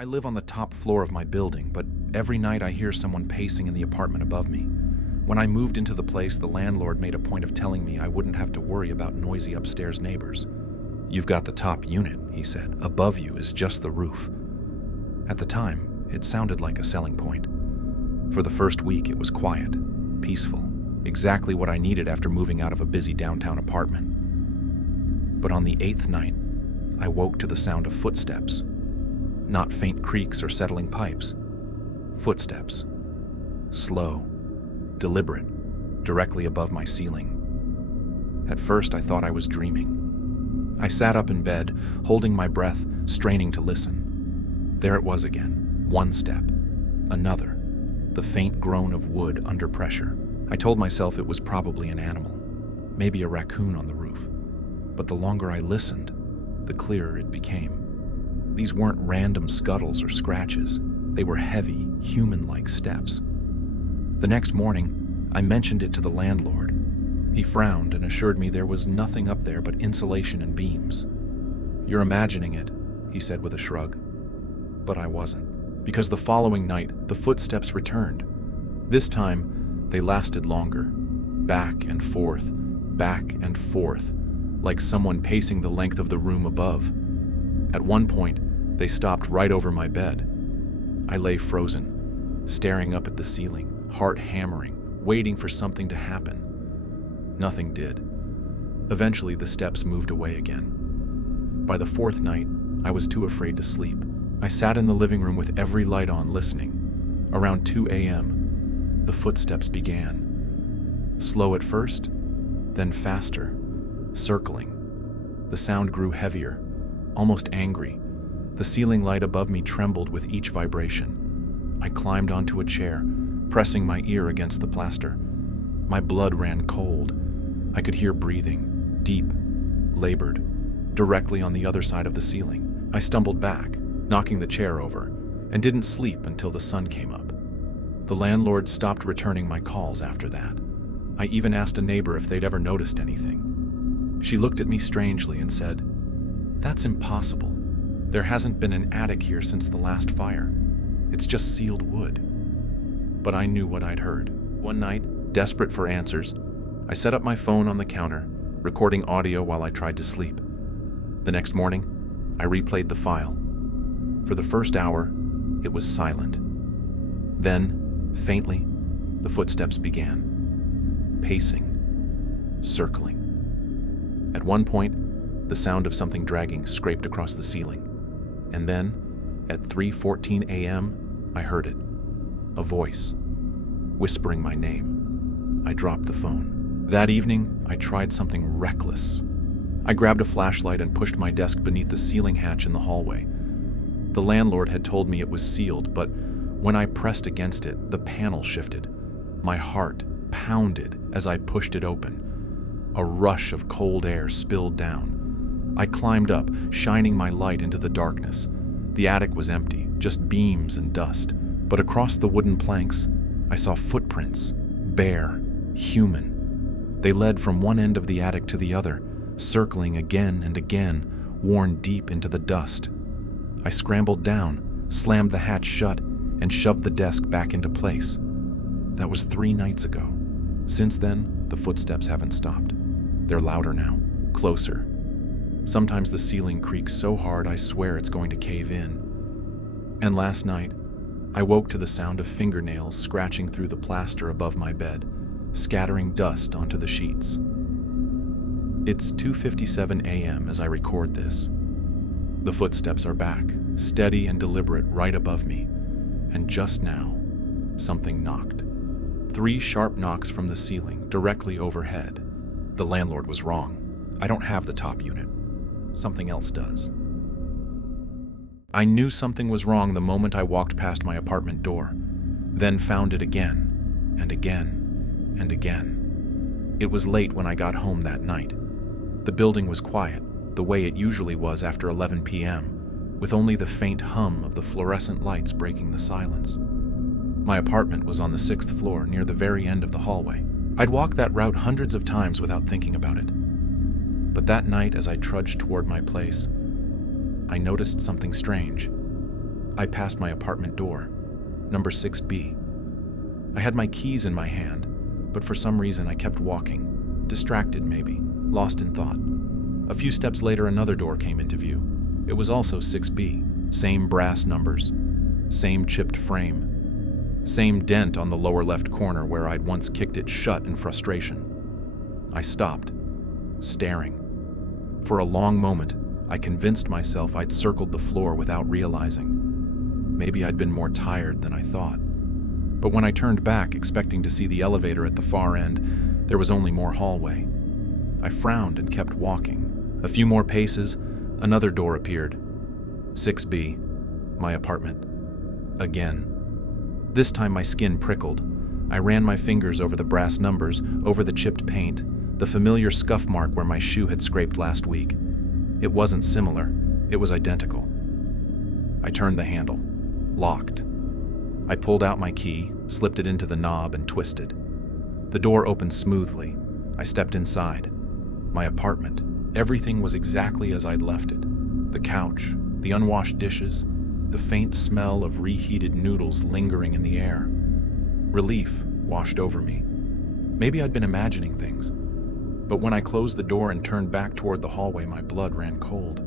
I live on the top floor of my building, but every night I hear someone pacing in the apartment above me. When I moved into the place, the landlord made a point of telling me I wouldn't have to worry about noisy upstairs neighbors. "You've got the top unit," he said. "Above you is just the roof." At the time, it sounded like a selling point. For the first week, it was quiet, peaceful, exactly what I needed after moving out of a busy downtown apartment. But on the 8th night, I woke to the sound of footsteps. Not faint creaks or settling pipes. Footsteps. Slow, deliberate, directly above my ceiling. At first, I thought I was dreaming. I sat up in bed, holding my breath, straining to listen. There it was again. One step. Another. The faint groan of wood under pressure. I told myself it was probably an animal. Maybe a raccoon on the roof. But the longer I listened, the clearer it became. These weren't random scuttles or scratches. They were heavy, human-like steps. The next morning, I mentioned it to the landlord. He frowned and assured me there was nothing up there but insulation and beams. "You're imagining it," he said with a shrug. But I wasn't, because the following night, the footsteps returned. This time, they lasted longer, back and forth, like someone pacing the length of the room above. At one point, they stopped right over my bed. I lay frozen, staring up at the ceiling, heart hammering, waiting for something to happen. Nothing did. Eventually, the steps moved away again. By the 4th night, I was too afraid to sleep. I sat in the living room with every light on, listening. Around 2 a.m., the footsteps began. Slow at first, then faster, circling. The sound grew heavier, almost angry. The ceiling light above me trembled with each vibration. I climbed onto a chair, pressing my ear against the plaster. My blood ran cold. I could hear breathing, deep, labored, directly on the other side of the ceiling. I stumbled back, knocking the chair over, and didn't sleep until the sun came up. The landlord stopped returning my calls after that. I even asked a neighbor if they'd ever noticed anything. She looked at me strangely and said, "That's impossible. There hasn't been an attic here since the last fire. It's just sealed wood." But I knew what I'd heard. One night, desperate for answers, I set up my phone on the counter, recording audio while I tried to sleep. The next morning, I replayed the file. For the first hour, it was silent. Then, faintly, the footsteps began. Pacing, circling. At one point, the sound of something dragging scraped across the ceiling. And then, at 3:14 a.m., I heard it. A voice, whispering my name. I dropped the phone. That evening, I tried something reckless. I grabbed a flashlight and pushed my desk beneath the ceiling hatch in the hallway. The landlord had told me it was sealed, but when I pressed against it, the panel shifted. My heart pounded as I pushed it open. A rush of cold air spilled down. I climbed up, shining my light into the darkness. The attic was empty, just beams and dust. But across the wooden planks, I saw footprints, bare, human. They led from one end of the attic to the other, circling again and again, worn deep into the dust. I scrambled down, slammed the hatch shut, and shoved the desk back into place. That was 3 nights ago. Since then, the footsteps haven't stopped. They're louder now, closer. Sometimes the ceiling creaks so hard I swear it's going to cave in. And last night, I woke to the sound of fingernails scratching through the plaster above my bed, scattering dust onto the sheets. It's 2:57 a.m. as I record this. The footsteps are back, steady and deliberate right above me. And just now, something knocked. 3 sharp knocks from the ceiling, directly overhead. The landlord was wrong. I don't have the top unit. Something else does. I knew something was wrong the moment I walked past my apartment door, then found it again, and again, and again. It was late when I got home that night. The building was quiet, the way it usually was after 11 p.m., with only the faint hum of the fluorescent lights breaking the silence. My apartment was on the 6th floor, near the very end of the hallway. I'd walked that route hundreds of times without thinking about it. But that night, as I trudged toward my place, I noticed something strange. I passed my apartment door, number 6B. I had my keys in my hand, but for some reason I kept walking, distracted maybe, lost in thought. A few steps later, another door came into view. It was also 6B, same brass numbers, same chipped frame, same dent on the lower left corner where I'd once kicked it shut in frustration. I stopped, staring. For a long moment, I convinced myself I'd circled the floor without realizing. Maybe I'd been more tired than I thought. But when I turned back, expecting to see the elevator at the far end, there was only more hallway. I frowned and kept walking. A few more paces, another door appeared. 6B, my apartment. Again. This time my skin prickled. I ran my fingers over the brass numbers, over the chipped paint, the familiar scuff mark where my shoe had scraped last week. It wasn't similar, it was identical. I turned the handle. Locked. I pulled out my key, slipped it into the knob, and twisted. The door opened smoothly. I stepped inside. My apartment. Everything was exactly as I'd left it. The couch, the unwashed dishes, the faint smell of reheated noodles lingering in the air. Relief washed over me. Maybe I'd been imagining things. But when I closed the door and turned back toward the hallway, my blood ran cold.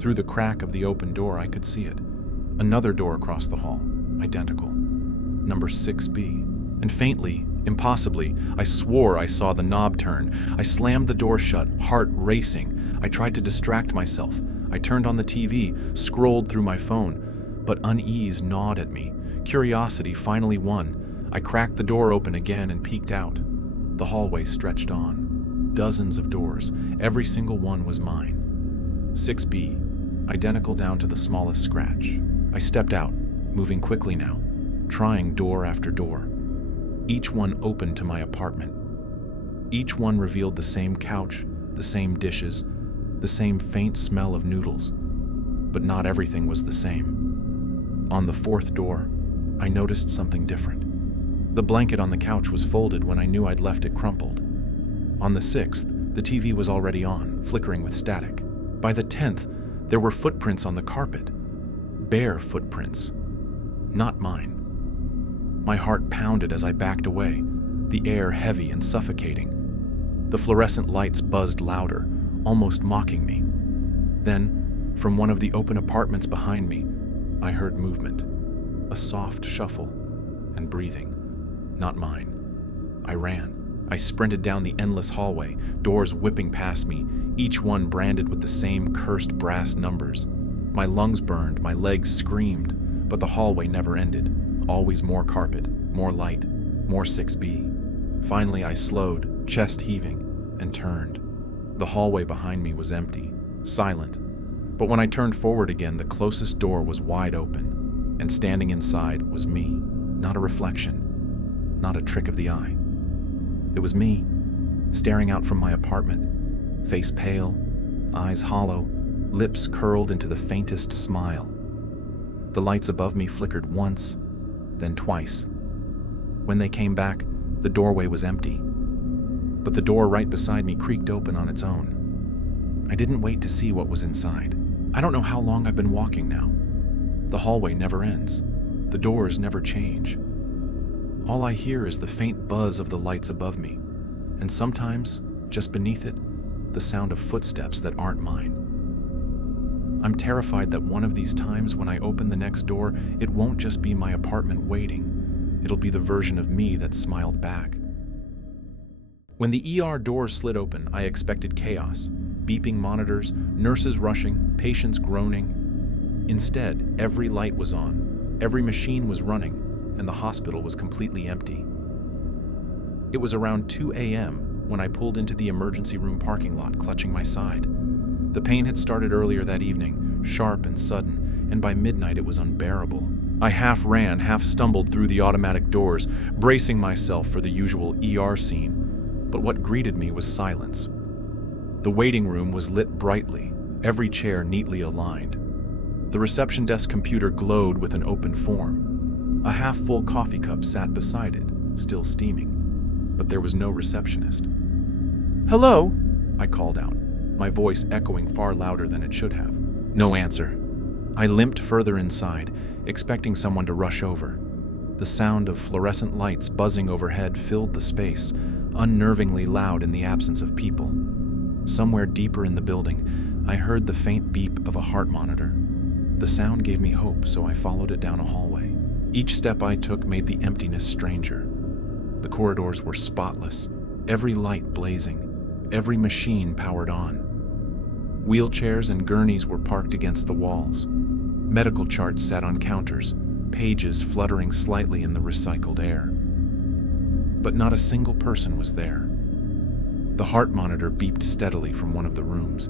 Through the crack of the open door, I could see it. Another door across the hall, identical. Number 6B. And faintly, impossibly, I swore I saw the knob turn. I slammed the door shut, heart racing. I tried to distract myself. I turned on the TV, scrolled through my phone, but unease gnawed at me. Curiosity finally won. I cracked the door open again and peeked out. The hallway stretched on. Dozens of doors. Every single one was mine. 6B, identical down to the smallest scratch. I stepped out, moving quickly now, trying door after door. Each one opened to my apartment. Each one revealed the same couch, the same dishes, the same faint smell of noodles. But not everything was the same. On the fourth door, I noticed something different. The blanket on the couch was folded when I knew I'd left it crumpled. On the sixth, the TV was already on, flickering with static. By the 10th, there were footprints on the carpet. Bare footprints. Not mine. My heart pounded as I backed away, the air heavy and suffocating. The fluorescent lights buzzed louder, almost mocking me. Then, from one of the open apartments behind me, I heard movement. A soft shuffle and breathing. Not mine. I ran. I sprinted down the endless hallway, doors whipping past me, each one branded with the same cursed brass numbers. My lungs burned, my legs screamed, but the hallway never ended. Always more carpet, more light, more 6B. Finally, I slowed, chest heaving, and turned. The hallway behind me was empty, silent. But when I turned forward again, the closest door was wide open, and standing inside was me, not a reflection, not a trick of the eye. It was me, staring out from my apartment, face pale, eyes hollow, lips curled into the faintest smile. The lights above me flickered once, then twice. When they came back, the doorway was empty. But the door right beside me creaked open on its own. I didn't wait to see what was inside. I don't know how long I've been walking now. The hallway never ends. The doors never change. All I hear is the faint buzz of the lights above me, and sometimes, just beneath it, the sound of footsteps that aren't mine. I'm terrified that one of these times when I open the next door, it won't just be my apartment waiting. It'll be the version of me that smiled back. When the ER doors slid open, I expected chaos. Beeping monitors, nurses rushing, patients groaning. Instead, every light was on, every machine was running, and the hospital was completely empty. It was around 2 a.m. when I pulled into the emergency room parking lot, clutching my side. The pain had started earlier that evening, sharp and sudden, and by midnight it was unbearable. I half ran, half stumbled through the automatic doors, bracing myself for the usual ER scene. But what greeted me was silence. The waiting room was lit brightly, every chair neatly aligned. The reception desk computer glowed with an open form. A half-full coffee cup sat beside it, still steaming. But there was no receptionist. "Hello?" I called out, my voice echoing far louder than it should have. No answer. I limped further inside, expecting someone to rush over. The sound of fluorescent lights buzzing overhead filled the space, unnervingly loud in the absence of people. Somewhere deeper in the building, I heard the faint beep of a heart monitor. The sound gave me hope, so I followed it down a hallway. Each step I took made the emptiness stranger. The corridors were spotless, every light blazing, every machine powered on. Wheelchairs and gurneys were parked against the walls. Medical charts sat on counters, pages fluttering slightly in the recycled air. But not a single person was there. The heart monitor beeped steadily from one of the rooms.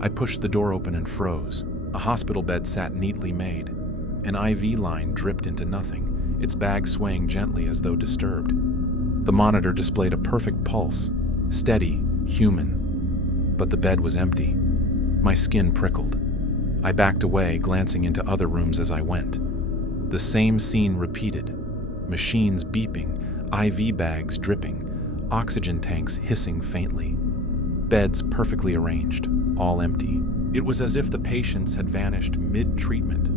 I pushed the door open and froze. A hospital bed sat neatly made. An IV line dripped into nothing, its bag swaying gently as though disturbed. The monitor displayed a perfect pulse, steady, human. But the bed was empty. My skin prickled. I backed away, glancing into other rooms as I went. The same scene repeated. Machines beeping, IV bags dripping, oxygen tanks hissing faintly. Beds perfectly arranged, all empty. It was as if the patients had vanished mid-treatment.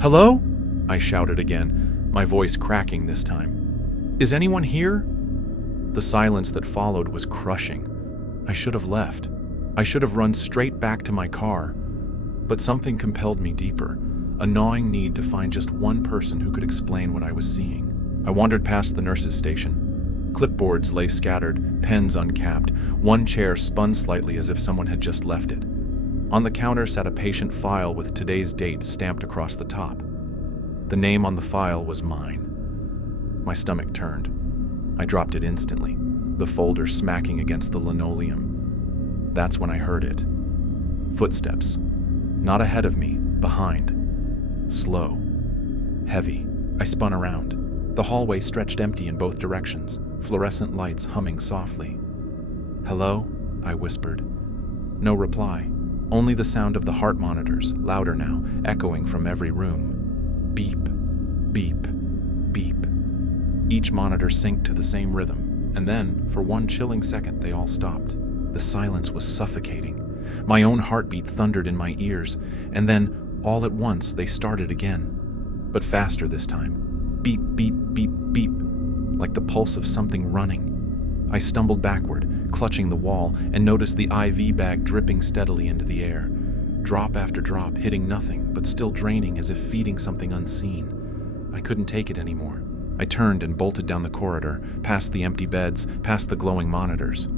"Hello?" I shouted again, my voice cracking this time. "Is anyone here?" The silence that followed was crushing. I should have left. I should have run straight back to my car. But something compelled me deeper, a gnawing need to find just one person who could explain what I was seeing. I wandered past the nurse's station. Clipboards lay scattered, pens uncapped. One chair spun slightly as if someone had just left it. On the counter sat a patient file with today's date stamped across the top. The name on the file was mine. My stomach turned. I dropped it instantly, the folder smacking against the linoleum. That's when I heard it. Footsteps. Not ahead of me, behind. Slow. Heavy. I spun around. The hallway stretched empty in both directions, fluorescent lights humming softly. "Hello?" I whispered. No reply. Only the sound of the heart monitors, louder now, echoing from every room. Beep, beep, beep. Each monitor synced to the same rhythm, and then, for one chilling second, they all stopped. The silence was suffocating. My own heartbeat thundered in my ears, and then, all at once, they started again. But faster this time. Beep, beep, beep, beep, like the pulse of something running. I stumbled backward, clutching the wall, and noticed the IV bag dripping steadily into the air. Drop after drop, hitting nothing, but still draining as if feeding something unseen. I couldn't take it anymore. I turned and bolted down the corridor, past the empty beds, past the glowing monitors.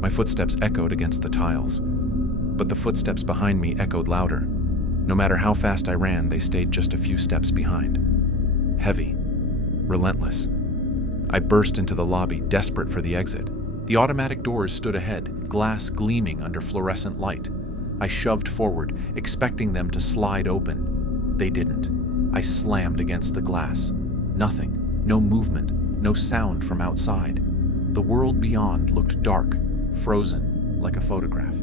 My footsteps echoed against the tiles. But the footsteps behind me echoed louder. No matter how fast I ran, they stayed just a few steps behind. Heavy. Relentless. I burst into the lobby, desperate for the exit. The automatic doors stood ahead, glass gleaming under fluorescent light. I shoved forward, expecting them to slide open. They didn't. I slammed against the glass. Nothing. No movement. No sound from outside. The world beyond looked dark, frozen, like a photograph.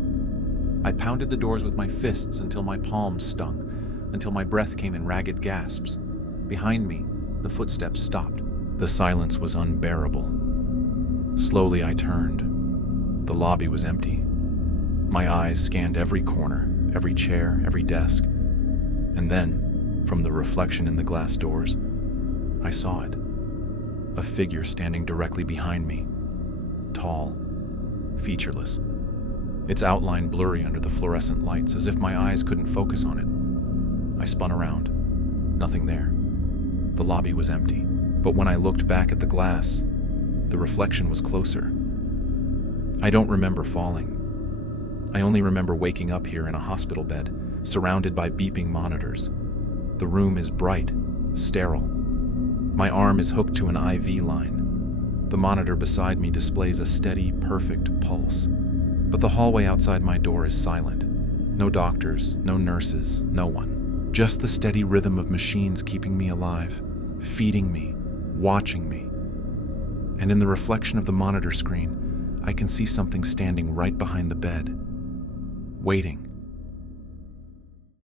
I pounded the doors with my fists until my palms stung, until my breath came in ragged gasps. Behind me, the footsteps stopped. The silence was unbearable. Slowly I turned. The lobby was empty. My eyes scanned every corner, every chair, every desk. And then, from the reflection in the glass doors, I saw it. A figure standing directly behind me. Tall. Featureless. Its outline blurry under the fluorescent lights, as if my eyes couldn't focus on it. I spun around. Nothing there. The lobby was empty. But when I looked back at the glass, the reflection was closer. I don't remember falling. I only remember waking up here in a hospital bed, surrounded by beeping monitors. The room is bright, sterile. My arm is hooked to an IV line. The monitor beside me displays a steady, perfect pulse. But the hallway outside my door is silent. No doctors, no nurses, no one. Just the steady rhythm of machines keeping me alive, feeding me, watching me. And in the reflection of the monitor screen, I can see something standing right behind the bed, waiting.